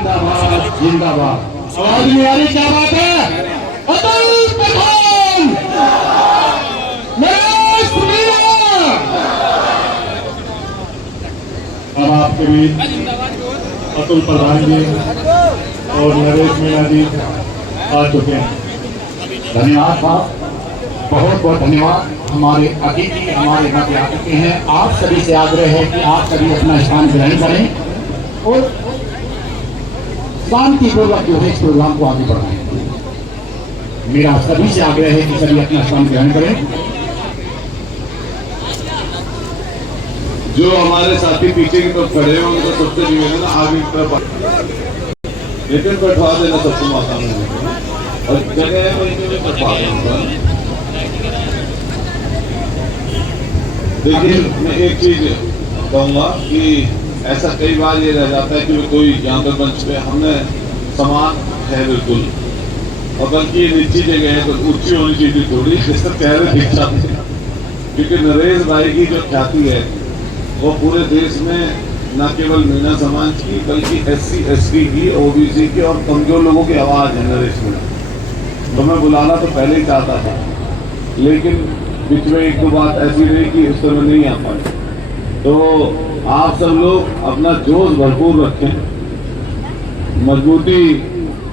जिंदाबाद जिंदाबाद। आवाज नहीं आ रही, क्या बात है? अतुल पठान, नरेश मीणा। अब आपके बीच अतुल प्रधान जी और नरेश मीणा जी आ चुके हैं। धन्यवाद साहब, बहुत बहुत धन्यवाद। हमारे अतिथि हमारे मध्य आ चुके हैं। आप सभी से आग्रह है कि आप सभी अपना स्थान ग्रहण करें और शांतिपूर्वक जो है इस प्रोग्राम को आगे बढ़ाएं। मेरा सभी से आग्रह है कि सभी अपना स्थान ग्रहण करें। जो हमारे साथी पीछे की तरफ खड़े होंगे तो सबसे निवेदन आगे की तरफ लेकिन बैठवा देना सबको मौका मिलेगा और जगह है वहीं पे बैठवा देना। देखिए, मैं एक चीज कहूँगा कि ऐसा कई बार ये रह जाता है कि कोई यहाँ पर मंच पे हमने समान है बिल्कुल, और बल्कि नीची जगह है तो ऊंची होनी चाहिए थोड़ी, जिससे चेहरे दिख जाते हैं। क्योंकि नरेश भाई की जो ख्याति है वो पूरे देश में न केवल मीणा समाज की बल्कि SC ST की, OBC की और कमजोर लोगों की आवाज़ है नरेश मीणा। तो मैं बुलाना तो पहले ही चाहता था, लेकिन बीच में एक दो बात ऐसी रही कि उस समय नहीं आ पाए। तो आप सब लोग अपना जोश भरपूर रखें, मजबूती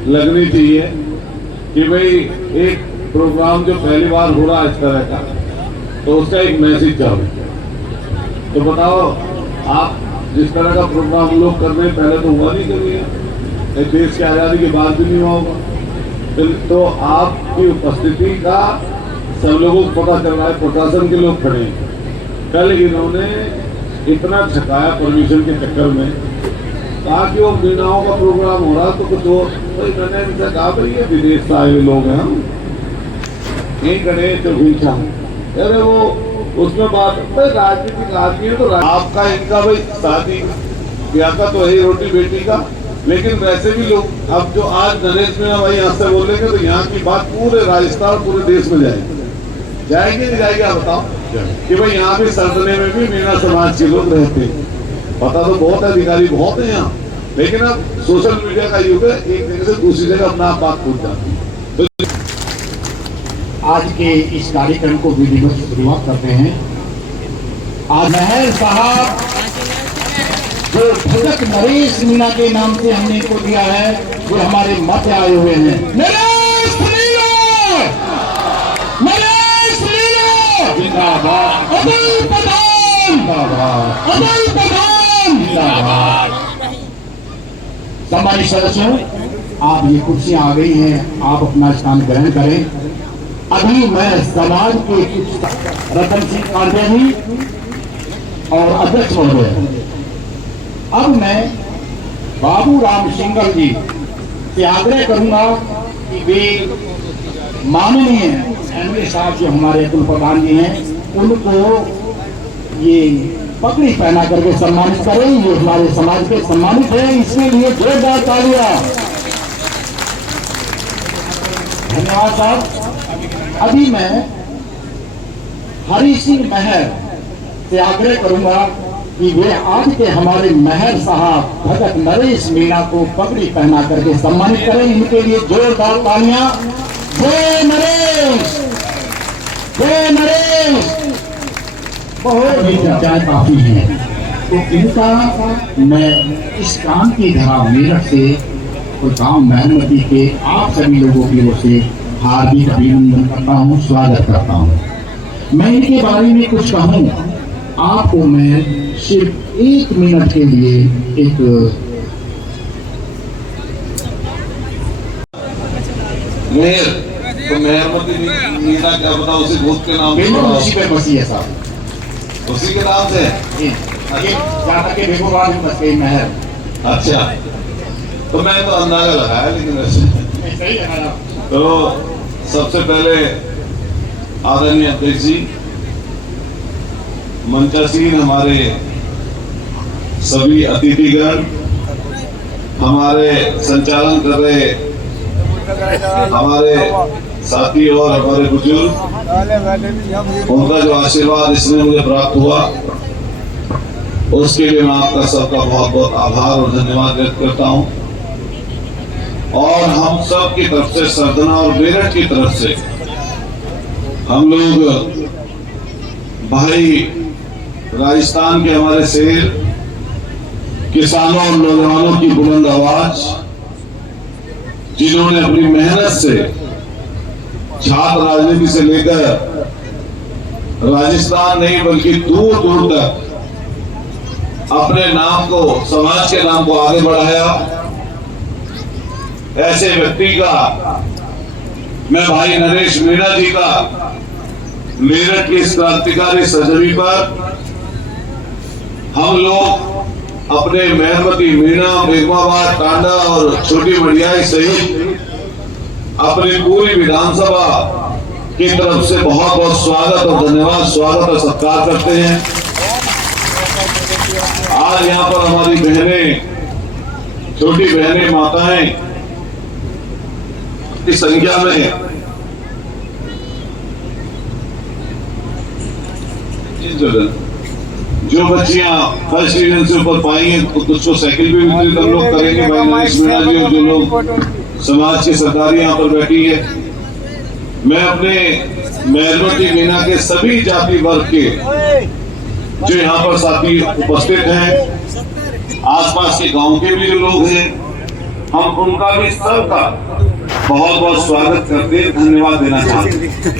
लगनी चाहिए कि भाई एक प्रोग्राम जो पहली बार हो रहा है इस तरह का, तो उसका एक मैसेज जाओ। तो बताओ, आप जिस तरह का प्रोग्राम हम लोग कर रहे हैं पहले तो हुआ नहीं कभी, देश की आज़ादी के बाद भी नहीं हुआ होगा। तो आपकी उपस्थिति का सब लोगों को पता चल रहा है, प्रशासन के लोग खड़े हैं। कल इन्होंने इतना छकाया परमिशन के चक्कर में, ताकि वो मीणाओं का प्रोग्राम हो रहा तो कुछ वो, तो मैंने इनसे कहा भाई ये विदेश से आए हुए लोग हैं, हम यहीं खड़े तो पीछा। अरे वो उसमें बात राजनीतिक आदमी है तो आपका इनका भाई शादी ब्याह का तो है रोटी बेटी का, लेकिन वैसे भी लोग अब जो आज नरेश मीणा भाई यहाँ से बोलेंगे तो यहाँ की बात पूरे राजस्थान पूरे देश में जाएगी। जाएगी नहीं जाएगी? आप बताओ कि भाई यहाँ भी सरदने में भी मीणा समाज के लोग रहते हैं। पता तो बहुत है, अधिकारी बहुत है यहाँ, लेकिन अब सोशल मीडिया का युग है, एक जगह से दूसरी जगह अपना आप बात पूछ जाती है। आज के इस कार्यक्रम को विधिवत शुरुआत करते हैं। आज महर साहब जो भगत नरेश मीणा के नाम से हमने इनको दिया है, वो हमारे मध्य आए हुए हैं। नरेश मीणा, नरेश मीणा जिंदाबाद, अतुल पठान जिंदाबाद, अतुल पठान जिंदाबाद। सम्मानित सदस्यों, आप ये कुर्सियां आ गई हैं, आप अपना स्थान ग्रहण करें। अभी मैं समाज के कुछ रतन सिंह कांडे जी और अध्यक्ष महोदय, अब मैं बाबू राम सिंगल जी से आग्रह करूंगा कि वे माननीय MLA साहब जो हमारे अतुल प्रधान जी हैं, उनको ये पगड़ी पहना करके सम्मानित करें। ये हमारे समाज के सम्मानित है, इसके लिए जोरदार तालियां। धन्यवाद साहब। अभी मैं हरि सिंह महर से आग्रह करूंगा कि वे आज के हमारे महर साहब भगत नरेश मीणा को पगड़ी पहना करके सम्मानित करें। इनके लिए जोरदार तालियां। जय नरेश, जय नरेश। बहुत ही चर्चाएं काफी हैं, तो इनका मैं इस काम की धारा मेरठ से और गांव मेहनती के आप सभी लोगों की ओर से हार्दिक अभिनंदन करता हूँ, स्वागत करता हूँ। मैं इनके बारे में कुछ कहूँ, आपको मैं सिर्फ 1 मिनट के लिए एक मेहर तो मेहरमती मीणा क्या बताओ, उसी भूत के नाम से उसी पे बसी है साहब, उसी के नाम से जहाँ तक देखो बात में बस गई महर। अच्छा, तो मैं तो अंदाजा लगाया, लेकिन वैसे सही है। तो सबसे पहले आदरणीय अध्यक्ष जी, मंचासीन हमारे सभी अतिथिगण, हमारे संचालन कर रहे हमारे साथी और हमारे बुजुर्ग, उनका जो आशीर्वाद इसमें मुझे प्राप्त हुआ उसके लिए मैं आपका सबका बहुत बहुत आभार और धन्यवाद व्यक्त करता हूँ। और हम सब की तरफ से, सरदना और मेरठ की तरफ से हम लोग भाई राजस्थान के हमारे शेर, किसानों और नौजवानों की बुलंद आवाज, जिन्होंने अपनी मेहनत से छात्र राजनीति से लेकर राजस्थान नहीं बल्कि दूर दूर तक अपने नाम को, समाज के नाम को आगे बढ़ाया, ऐसे व्यक्ति का मैं भाई नरेश मीणा जी का मेरठ की इस क्रांतिकारी सरजमी पर हम लोग अपने मेहरमती, मीणा, बेगमाबाद, टांडा और छोटी मडियाई सहित अपनी पूरी विधानसभा की तरफ से बहुत बहुत स्वागत और धन्यवाद, स्वागत और सत्कार करते हैं। आज यहाँ पर हमारी बहनें, छोटी बहनें, माताएं की संख्या में जो बच्चियां फर्स्ट डिवीजन से ऊपर पाई हैं तो कुछ को साइकिल भी वितरित हम लोग करेंगे। भाई नरेश मीणा जी और जो लोग समाज की सरकारी यहाँ पर बैठी है, मैं अपने मेहरमती मीना के सभी जाति वर्ग के जो यहाँ पर साथी उपस्थित हैं, आसपास के गांव के भी जो लोग हैं, हम उनका भी सबका बहुत बहुत स्वागत करते, धन्यवाद देना चाहते हैं।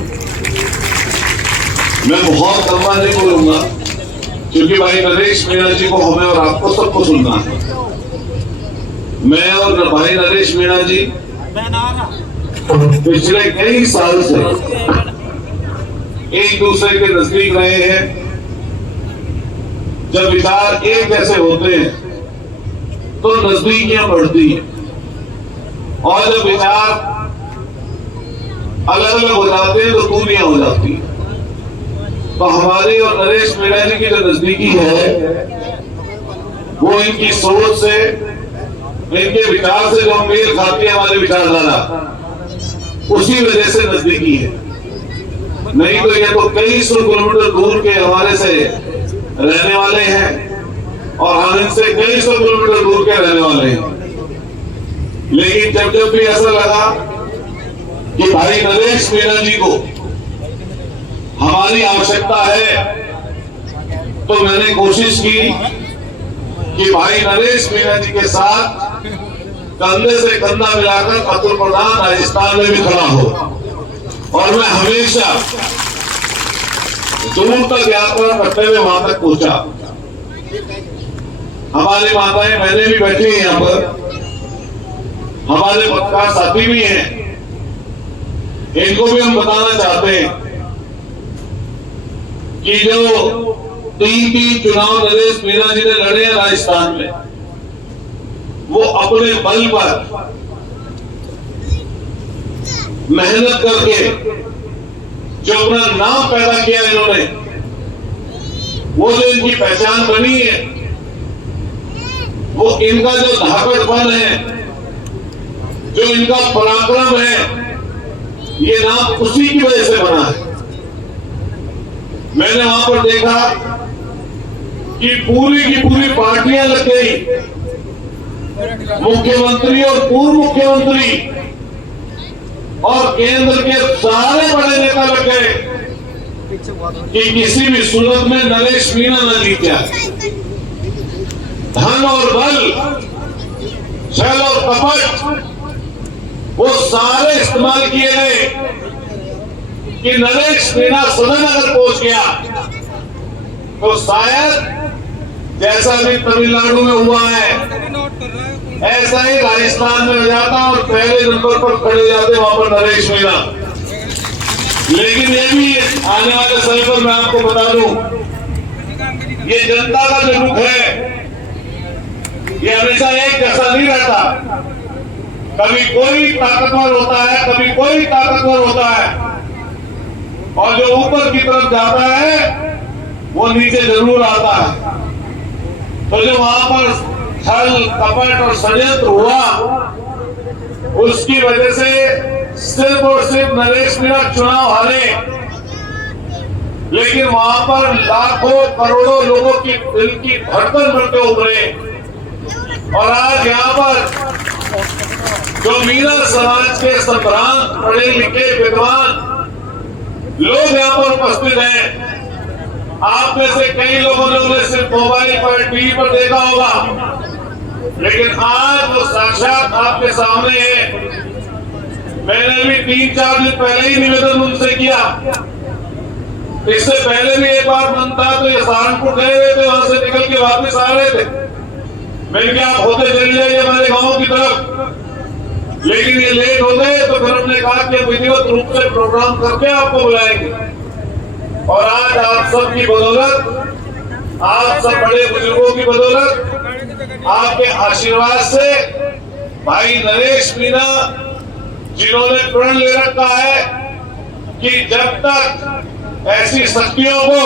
मैं बहुत लंबा नहीं बोलूंगा क्योंकि भाई नरेश मीणा जी को हमें और आपको सबको सुनना है। मैं और भाई नरेश मीणा जी पिछले कई साल से एक दूसरे के नजदीक रहे हैं। जब विचार एक जैसे होते हैं तो नजदीकियां बढ़ती हैं, और जब विचार अलग अलग हो जाते हैं तो दूरियां हो जाती हैं। तो हमारी और नरेश मीणा जी की जो नजदीकी है वो इनकी सोच से, इनके विचार से जो मेल खाती है हमारी विचारधारा, उसी वजह से नजदीकी है। नहीं तो ये तो कई सौ किलोमीटर दूर के हमारे से रहने वाले हैं और हम इनसे कई सौ किलोमीटर दूर के रहने वाले हैं। लेकिन जब जब भी ऐसा लगा कि भाई नरेश मीणा जी को हमारी आवश्यकता है, तो मैंने कोशिश की कि भाई नरेश मीणा जी के साथ कंधे से कंधा मिलाकर अतुल प्रधान राजस्थान में भी खड़ा हो। और मैं हमेशा दूर तक यात्रा करते हुए वहां तक पहुंचा। हमारी माताएं, बहनें भी बैठी हैं यहाँ पर, हमारे पत्रकार साथी भी हैं, इनको भी हम बताना चाहते हैं कि जो तीन चुनाव नरेश मीणा जी ने लड़े हैं राजस्थान में, वो अपने बल पर मेहनत करके जो अपना नाम पैदा किया इन्होंने, वो जो इनकी पहचान बनी है, वो इनका जो धाकड़पन है, जो इनका पराक्रम है, ये नाम उसी की वजह से बना है। मैंने वहां पर देखा कि पूरी की पूरी पार्टियां लग गई, मुख्यमंत्री और पूर्व मुख्यमंत्री और केंद्र के सारे बड़े नेता लग गए कि किसी भी सूरत में नरेश मीणा न जीता। धन और बल, छल और कपट, वो सारे इस्तेमाल किए गए कि नरेश मीणा सदन अगर पहुंच गया तो शायद जैसा भी तमिलनाडु में हुआ है ऐसा ही राजस्थान में हो जाता और पहले नंबर पर खड़े जाते वहां पर नरेश मीणा। लेकिन ये भी आने वाले समय पर मैं आपको बता दूं, ये जनता का जो रुख है ये हमेशा एक जैसा नहीं रहता। कभी कोई ताकतवर होता है, कभी कोई ताकतवर होता है, और जो ऊपर की तरफ जाता है वो नीचे जरूर आता है। तो जो वहां पर छल, कपट और षड्यंत्र हुआ, उसकी वजह से सिर्फ और सिर्फ नरेश मीणा चुनाव हारे। लेकिन वहां पर लाखों करोड़ों लोगों की दिल की धड़कन बढ़ के उभरे, और आज यहाँ पर जो मीरा समाज के संभ्रांत पढ़े लिखे विद्वान लोग यहाँ पर उपस्थित हैं। आप में से कई लोगों ने सिर्फ मोबाइल पर टीवी पर देखा होगा, लेकिन आज वो साक्षात आपके सामने है। मैंने भी 3-4 दिन पहले ही निवेदन उनसे किया। इससे पहले भी एक बार मन था तो ये सहारनपुर गए हुए थे, वहां से निकल के वापस आ रहे थे। मैंने क्या आप होते चले जाइए हमारे गांव की तरफ, लेकिन ये लेट हो गए तो फिर हमने कहा कि विधिवत रूप से प्रोग्राम करके आपको बुलाएंगे। और आज आप सब की बदौलत, आप सब बड़े बुजुर्गों की बदौलत, आपके आशीर्वाद से भाई नरेश मीणा जिन्होंने प्रण ले रखा है कि जब तक ऐसी शक्तियों को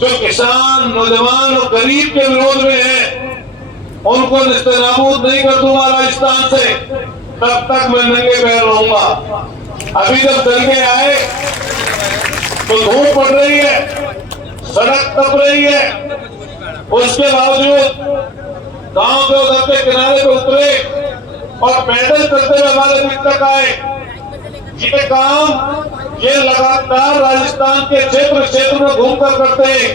जो किसान, नौजवान और गरीब के विरोध में है उनको निस्तनाबूद नहीं कर दूंगा राजस्थान से, तब तक मैं नंगे पैर रहूंगा। अभी जब चल के आए तो धूप पड़ रही है, सड़क तप रही है, उसके बावजूद गांव के उधर के किनारे पे उतरे और पैदल चलते हुए हमारे बीच तक आए। ये काम ये लगातार राजस्थान के क्षेत्र में घूमकर करते हैं।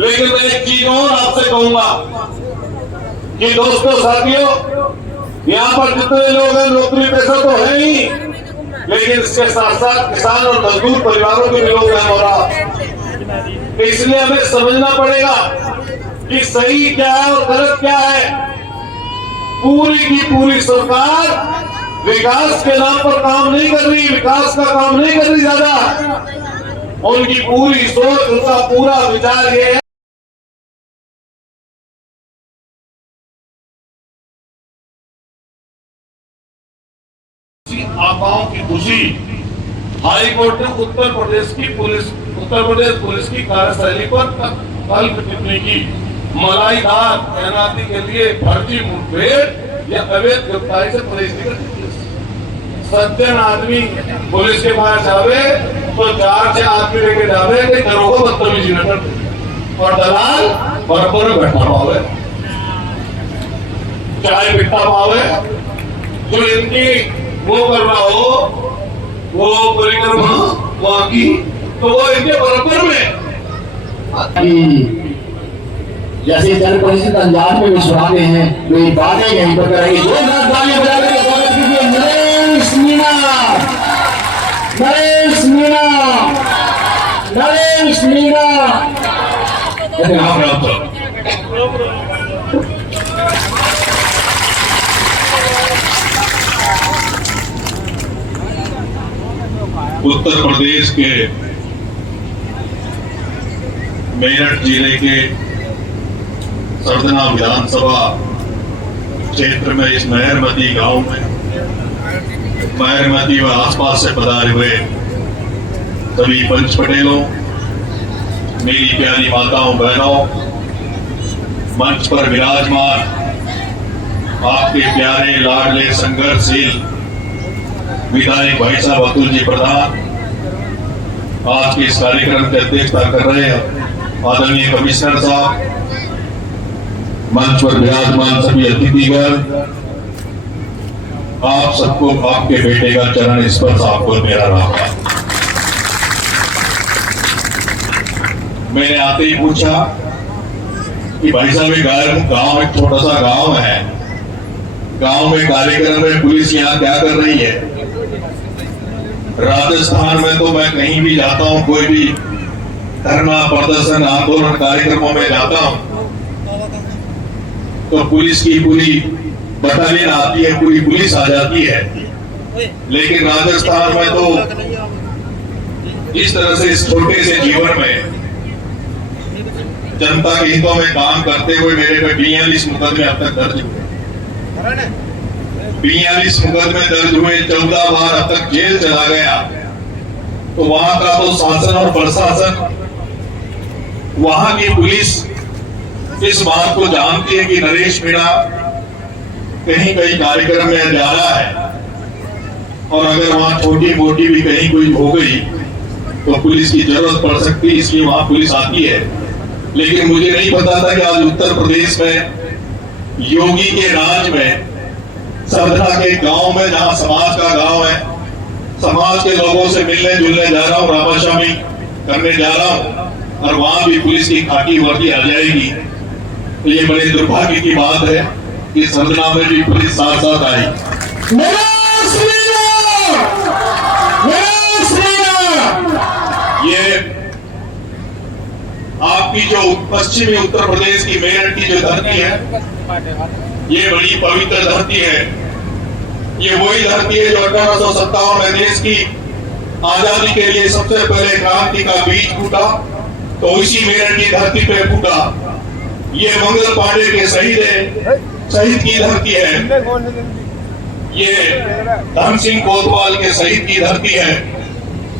लेकिन मैं एक चीज और आपसे कहूंगा कि दोस्तों, साथियों, यहाँ पर जितने लोग हैं नौकरी पेशा तो है ही, लेकिन इसके साथ साथ किसान और मजदूर परिवारों के भी लोग हैं। और इसलिए हमें समझना पड़ेगा कि सही क्या है और गलत क्या है। पूरी की पूरी सरकार विकास के नाम पर काम नहीं कर रही, विकास का काम नहीं कर रही ज्यादा। उनकी पूरी सोच, उनका पूरा विचार ये है आकाओं की खुशी। हाई कोर्ट ने उत्तर प्रदेश पुलिस की कार्यशैली पर कल टिप्पणी की। मलाईदार तैनाती के लिए फर्जी मुठभेड़ या अवैध गिरफ्तारी से प्रदेश सज्जन आदमी पुलिस के पास जावे तो 4-6 आदमी लेके जावे कि करो को बदतमीजी न कर, और दलाल बराबर में बैठा पावे, चाय बिकता पावे। जो इनकी वो कर रहा हो, वो परिक्रमा वहां की, तो वो इनके बराबर में। जैसे जनप्रतिनिधि अंजाम में विश्वास हैं, वे बातें यहीं पर करेंगे। तालियां बजा करके स्वागत कीजिए नरेश मीणा, नरेश मीणा, नरेश मीणा। उत्तर प्रदेश के मेरठ जिले के सरदना विधानसभा क्षेत्र में इस मेहरमती गांव में मेहरमती व आसपास से पधारे हुए सभी पंच पटेलों, मेरी प्यारी माताओं बहनों, मंच पर विराजमान आपके प्यारे लाडले संघर्षशील विधायक भाई साहब अतुल जी प्रधान, आज के इस कार्यक्रम की अध्यक्षता कर रहे हैं आदरणीय कमिश्नर साहब, मंच पर विराजमान सभी अतिथिगण, आप सबको आपके बेटे का चरण स्पर्श आपको मेरा राम। मैंने आते ही पूछा कि भाई साहब ये गांव एक छोटा सा गांव है, गांव में कार्यक्रम में पुलिस यहाँ क्या कर रही है? राजस्थान में तो मैं कहीं भी जाता हूँ, कोई भी धरना प्रदर्शन आंदोलन कार्यक्रमों में जाता हूँ तो पुलिस की पूरी बटालियन आती है, पूरी पुलिस आ जाती है। लेकिन राजस्थान में तो इस तरह से इस छोटे से जीवन में जनता के हितों में काम करते हुए मेरे पे 42 मुकदमे अब तक दर्ज हुए, 42 मुकदमे दर्ज हुए, 14 बार अब तक जेल चला गया। तो वहां का तो शासन और प्रशासन, वहां की पुलिस इस बात को जानती है कि नरेश मीणा कहीं कहीं कार्यक्रम में जा रहा है, और अगर वहां छोटी मोटी भी कहीं कोई हो गई तो पुलिस की जरूरत पड़ सकती है, इसलिए वहां पुलिस आती है। लेकिन मुझे नहीं पता था कि आज उत्तर प्रदेश में योगी के राज में सरधा के गांव में, जहां समाज का गांव है, समाज के लोगों से मिलने जुलने जा रहा हूँ, रामाशामी करने जा रहा हूँ, और वहां भी पुलिस की खाकी वर्दी आ जाएगी। तो ये बड़े दुर्भाग्य की बात है कि सरधा में भी पुलिस साथ साथ आई। ये आपकी जो पश्चिमी उत्तर प्रदेश की मेरठ की जो धरती है, ये बड़ी पवित्र धरती है। ये वही धरती है जो 1857 में देश की आजादी के लिए सबसे पहले क्रांति का बीज फूटा, तो इसी मेरठ की धरती पे फूटा। ये मंगल पांडे के शहीद की धरती है। ये धन सिंह कोतवाल के शहीद की धरती है।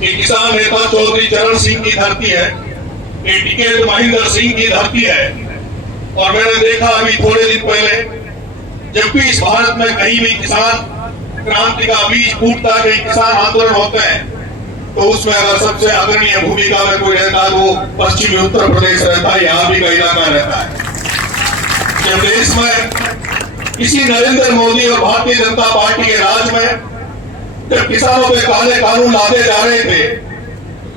ये किसान नेता चौधरी चरण सिंह की धरती है। ये टिकैत महेंद्र सिंह की धरती है। और मैंने देखा अभी थोड़े दिन पहले, जब भी इस भारत में कहीं भी किसान क्रांति का बीज फूटता है, कहीं किसान आंदोलन होते हैं, तो उसमें अगर सबसे अग्रणीय भूमिका में कोई रहता है, वो पश्चिमी उत्तर प्रदेश रहता है, यहाँ भी का इलाका रहता है। जब देश में इसी नरेंद्र मोदी और भारतीय जनता पार्टी के राज में जब किसानों पे काले कानून लादे जा रहे थे,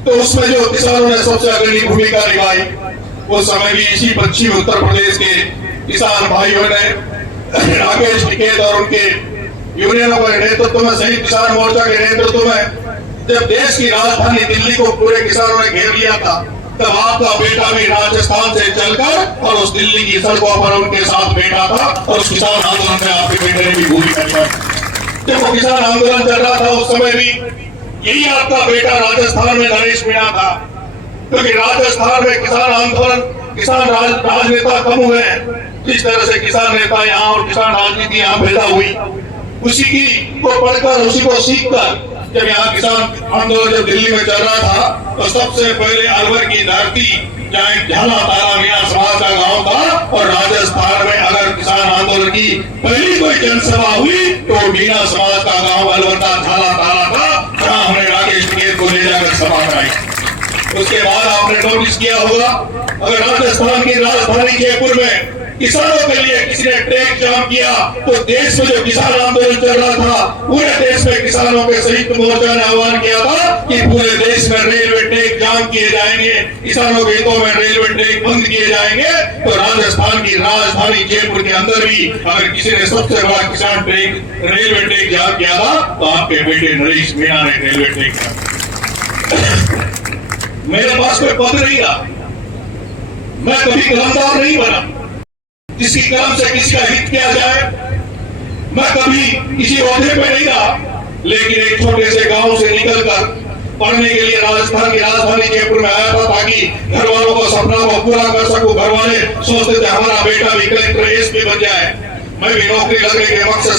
तो उसमें जो किसानों ने सबसे अग्रणी भूमिका निभाई, वो समय भी इसी पश्चिमी उत्तर प्रदेश के किसान भाइयों ने राकेश टिकैत और उनके यूनियनों के नेतृत्व में, संयुक्त किसान मोर्चा के नेतृत्व में, जब देश की राजधानी दिल्ली को पूरे किसानों ने घेर लिया था, तब आपका बेटा भी राजस्थान से चलकर और उस दिल्ली की सड़कों पर उनके साथ बैठा था, और उस किसान आंदोलन में आपके बेटे ने भी भूमिका निभाई। जब वो किसान आंदोलन चल रहा था, उस समय भी यही आपका बेटा राजस्थान में नरेश मीणा था, क्योंकि राजस्थान में किसान आंदोलन, किसान राजनेता कम हुए हैं। जिस तरह से किसान नेता यहाँ और किसान राजनीति यहाँ पैदा हुई, उसी की को पढ़कर, उसी को सीखकर जब यहाँ किसान आंदोलन जब दिल्ली में चल रहा था, तो सबसे पहले अलवर की धरती, जहाँ एक झाला तारा मीणा समाज का गांव था, और राजस्थान में अगर किसान आंदोलन की पहली कोई जनसभा हुई तो मीणा समाज का गांव अलवर का झाला तारा था, जहाँ हमने राकेश टिकैत को ले जाकर सभा कराई। उसके बाद आपने नोटिस किया होगा, अगर राजस्थान की राजधानी जयपुर में किसानों के लिए किसी ने ट्रैक जाम किया, तो देश में जो किसान आंदोलन चल रहा था, पूरे देश में किसानों के संयुक्त मोर्चा ने आह्वान किया था कि पूरे देश में रेलवे ट्रैक जाम किए जाएंगे, किसानों के हितों में रेलवे ट्रैक बंद किए जाएंगे। तो राजस्थान की राजधानी जयपुर के अंदर भी अगर किसी ने सबसे बड़ा किसान ट्रैक, रेलवे ट्रैक जाम किया था, तो आपके बेटे नरेश मीणा ने रेलवे ट्रैक किया। मेरे पास कोई पद नहीं रहा, मैं कभी कलमदार नहीं बना जिसकी कलम से किसी का हित किया जाए, मैं कभी किसी ओहदे पे नहीं रहा, लेकिन एक छोटे से गांव से निकलकर पढ़ने के लिए राजस्थान की राजधानी जयपुर में आया था, ताकि घर वालों को सपना को पूरा कर सकूं। घर वाले सोचते थे हमारा बेटा भी कलेक्टर, एसपी बन जाए, मैं भी नौकरी लगने के मकसद